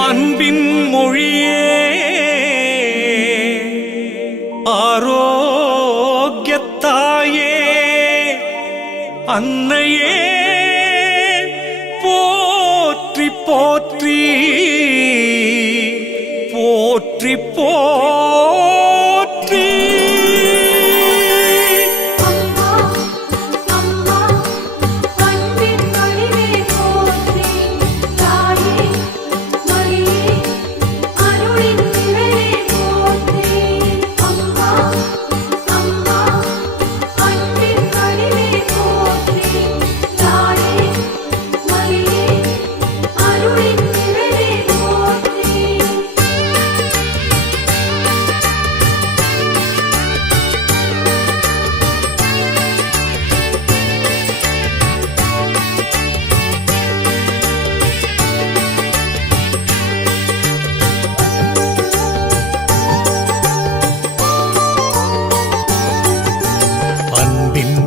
அன்பின் மொழியே ஆரோக்கியத்தாயே அன்னையே போற்றி போற்றி போற்றி போற்றி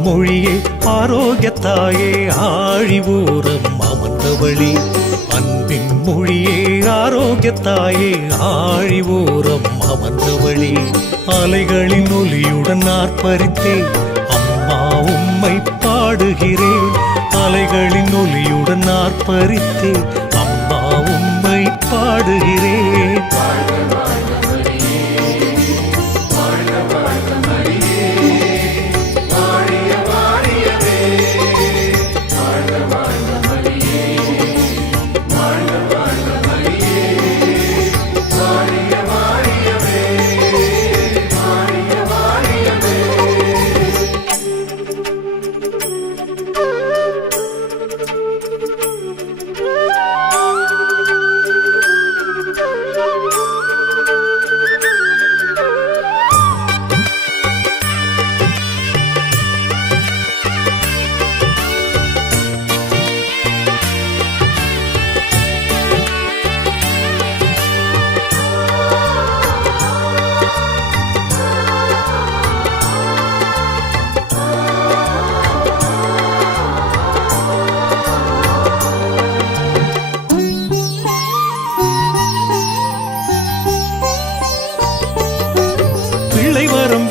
மொழியே ஆரோக்கியத்தாயே ஆழிவோரம் அமர்ந்தவளி அன்பின் மொழியே ஆரோக்கியத்தாயே ஆழிவோரம் அமர்ந்தவளி அலைகளின் ஒலியுடன் ஆர்ப்பரித்தே அம்மா உம்மை பாடுகிறேன் அலைகளின் ஒலியுடன் ஆர்ப்பரித்தே அம்மா உம்மை பாடுகிறேன்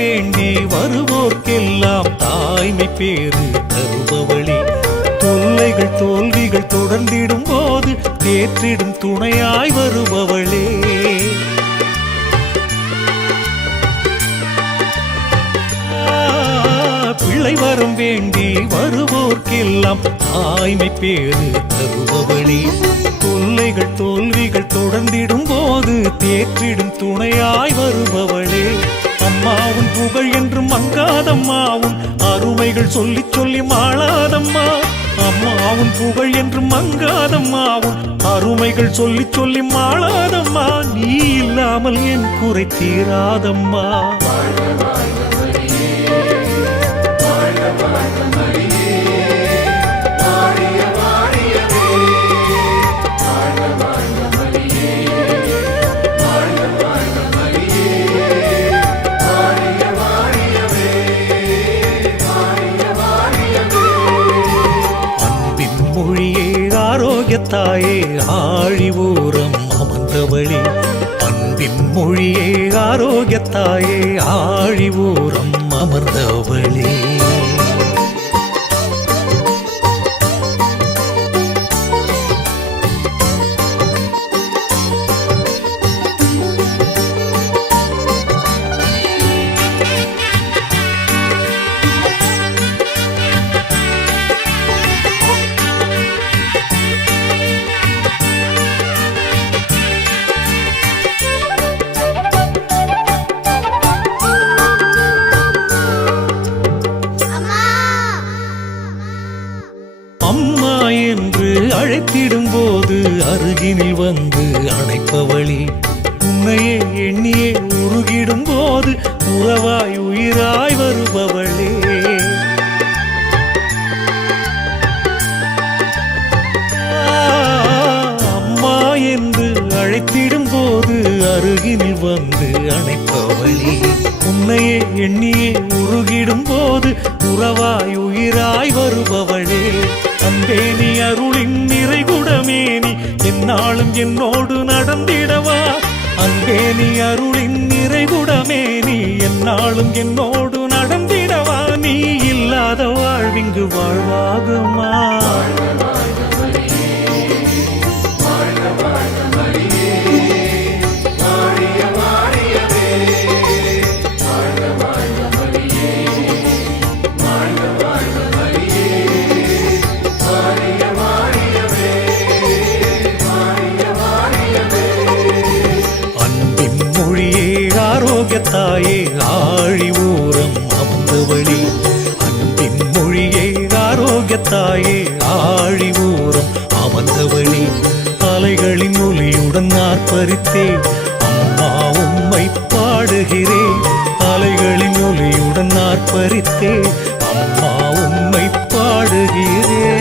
வேண்டி வருவோர்க்கெல்லாம் தாய்மை பேரு தருபவளி தொல்லைகள் தோல்விகள் தொடர்ந்திடும் போது தேற்றிடும் துணையாய் வருபவளே பிள்ளை வரம் வேண்டி வருவோர்க்கெல்லாம் தாய்மை பேரு தருபவளி தொல்லைகள் தோல்விகள் தொடர்ந்திடும் போது தேற்றிடும் துணையாய் வருபவளே அம்மாவும் புகழ் என்று மங்காதம்மாவும் அருமைகள் சொல்லி சொல்லி மாளாதம்மா அம்மாவும் புகழ் என்று மங்காதம்மாவும் அருமைகள் சொல்லி சொல்லி மாளாதம்மா நீ இல்லாமல் என் குறை தீராதம்மா ஆரோக்கியத்தாயே ஆழிவோரம் அமர்ந்தவளி அன்பின் மொழியே ஆரோக்கியத்தாயே ஆழிவோரம் அமர்ந்தவளி அம்மா என்று அழைத்திடும் போது அருகினில் வந்து அணைப்பவளி உன்னையே எண்ணியே உருகிடும் போது உறவாய் உயிராய் வருபவளே அம்மா என்று அழைத்திடும் போது அருகினில் வந்து அணைப்பவளி உன்னையே எண்ணியே உருகிடும் போது உறவாய் உயிராய் வருபவளே அன்பே நீ அருளின் நிறைகுடமே நீ என் என்னாலும் என்னோடு நடந்திடவா அன்பே நீ அருளின் நிறைகுடமே நீ என்னாலும் என்னோடு நடந்திடவா நீ இல்லாத வாழ்விங்கு வாழ்வாகுமா ஆரோக்கியத்தாயே ஆழி ஊரம் அமர்ந்தவழி அன்பின் மொழியே ஆரோக்கியத்தாயே ஆழி ஊரம் அமர்ந்தவழி அலைகளின் ஒலியுடன் ஆர்ப்பரித்தே அம்மா உம்மை பாடுகிறேன் அலைகளின் ஒலியுடன் ஆர்ப்பரித்தே அம்மா உம்மை பாடுகிறேன்